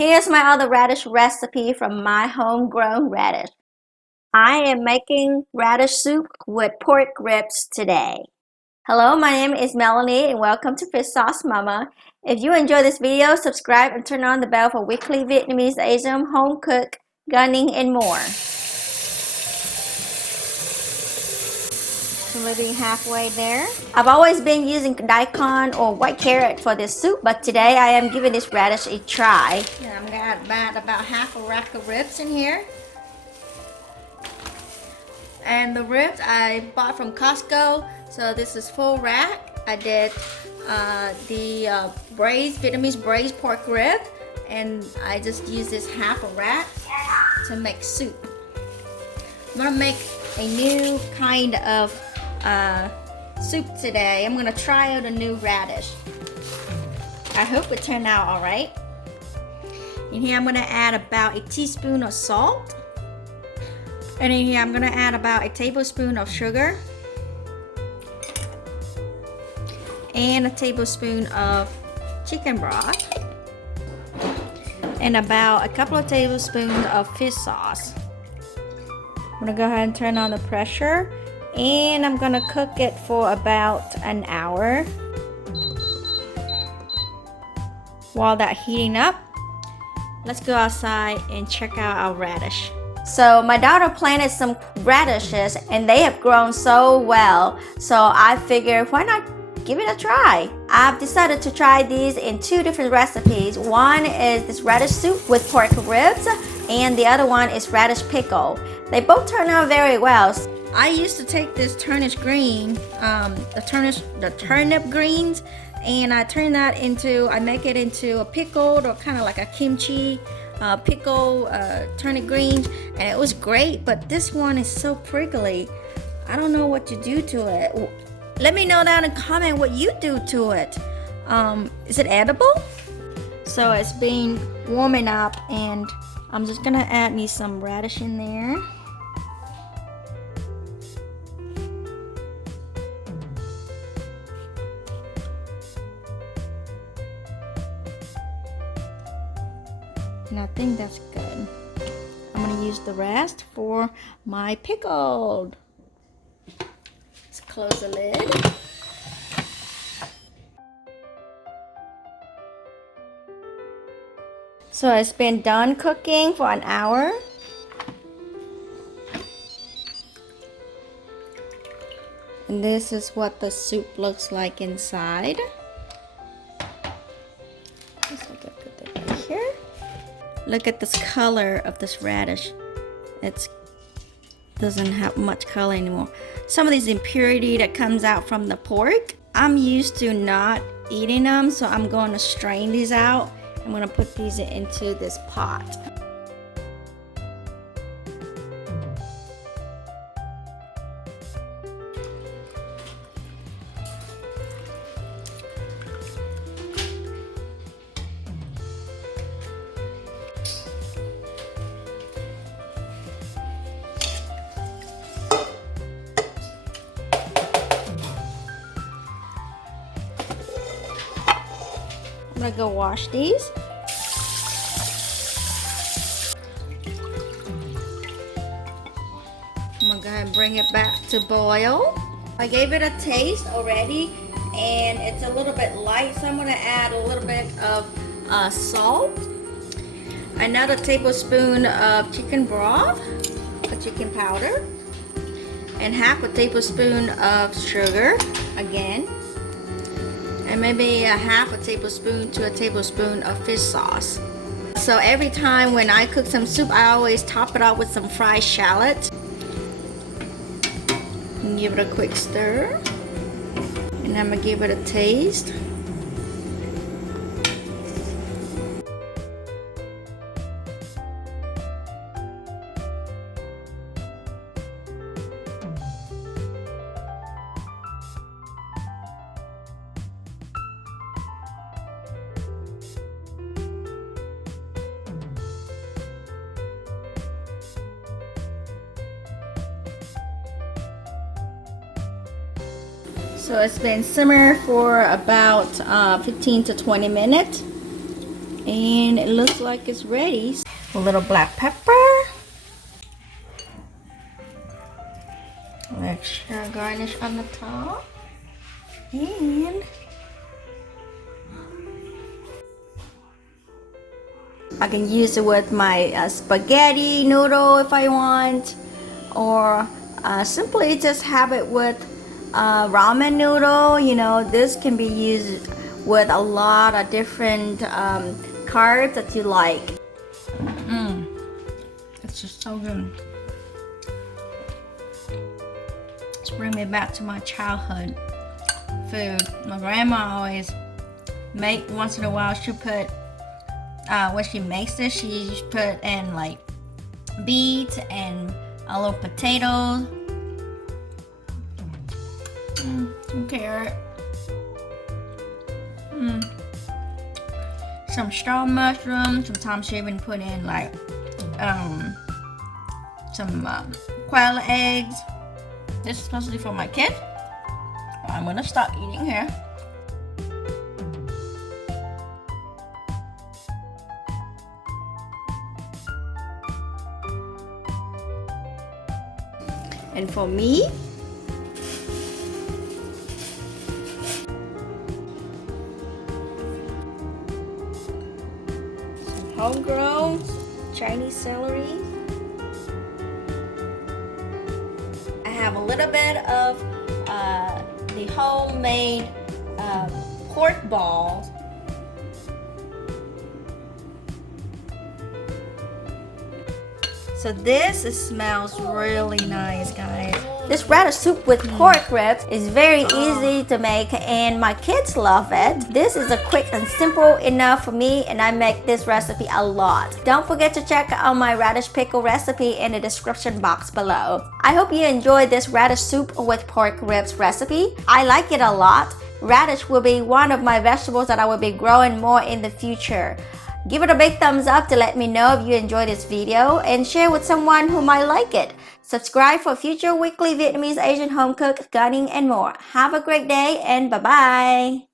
Here's my other radish recipe from my homegrown radish. I am making radish soup with pork ribs today. Hello, my name is Melanie and welcome to Fish Sauce Mama. If you enjoy this video, subscribe and turn on the bell for weekly Vietnamese, Asian, home cook, gunning, and more. So maybe halfway there. I've always been using daikon or white carrot for this soup, but today I am giving this radish a try. Yeah, I'm gonna add about half a rack of ribs in here. And the ribs I bought from Costco, so this is full rack. I did the Vietnamese braised pork rib, and I just used this half a rack to make soup. I'm gonna make a new kind of soup today. I'm gonna try out a new radish. I hope it turned out all right. In here I'm gonna add about a teaspoon of salt. And in here I'm gonna add about a tablespoon of sugar. And a tablespoon of chicken broth. And about a couple of tablespoons of fish sauce. I'm gonna go ahead and turn on the pressure. And I'm gonna cook it for about an hour. While that's heating up, let's go outside and check out our radish. So my daughter planted some radishes and they have grown so well. So I figured, why not give it a try? I've decided to try these in two different recipes. One is this radish soup with pork ribs and the other one is radish pickle. They both turn out very well. I used to take this turnip green, the turnip greens, and I make it into a pickled or kind of like a kimchi pickle turnip greens, and it was great. But this one is so prickly. I don't know what to do to it. Let me know down in the comment what you do to it. Is it edible? So it's been warming up, and I'm just gonna add me some radish in there. And I think that's good. I'm gonna use the rest for my pickled. Let's close the lid. So it's been done cooking for an hour. And this is what the soup looks like inside. Look at this color of this radish. It doesn't have much color anymore. Some of these impurity that comes out from the pork, I'm used to not eating them, so I'm going to strain these out. I'm going to put these into this pot. I'm gonna go wash these. I'm gonna go ahead and bring it back to boil. I gave it a taste already and it's a little bit light, so I'm gonna add a little bit of salt, another tablespoon of chicken broth, chicken powder, and half a tablespoon of sugar again. And maybe a half a tablespoon to a tablespoon of fish sauce. So every time when I cook some soup, I always top it off with some fried shallot. And give it a quick stir. And I'm gonna give it a taste. So it's been simmer for about 15 to 20 minutes. And it looks like it's ready. A little black pepper. Extra garnish on the top. And I can use it with my spaghetti noodle if I want, or simply just have it with ramen noodle. You know, this can be used with a lot of different carbs that you like. It's just so good. It's bringing me back to my childhood food. My grandma always make, once in a while she put, when she makes this, she put in like beets and a little potatoes, some carrot, some straw mushrooms. Sometimes she even put in like some quail eggs. This is supposed to be for my kids. I'm gonna stop eating here. And for me, some homegrown Chinese celery. I have a little bit of the homemade pork balls. So this smells really nice, guys. This radish soup with pork ribs is very easy to make and my kids love it. This is a quick and simple enough for me, and I make this recipe a lot. Don't forget to check out my radish pickle recipe in the description box below. I hope you enjoyed this radish soup with pork ribs recipe. I like it a lot. Radish will be one of my vegetables that I will be growing more in the future. Give it a big thumbs up to let me know if you enjoyed this video and share with someone who might like it. Subscribe for future weekly Vietnamese, Asian home cook, gardening, and more. Have a great day and bye-bye.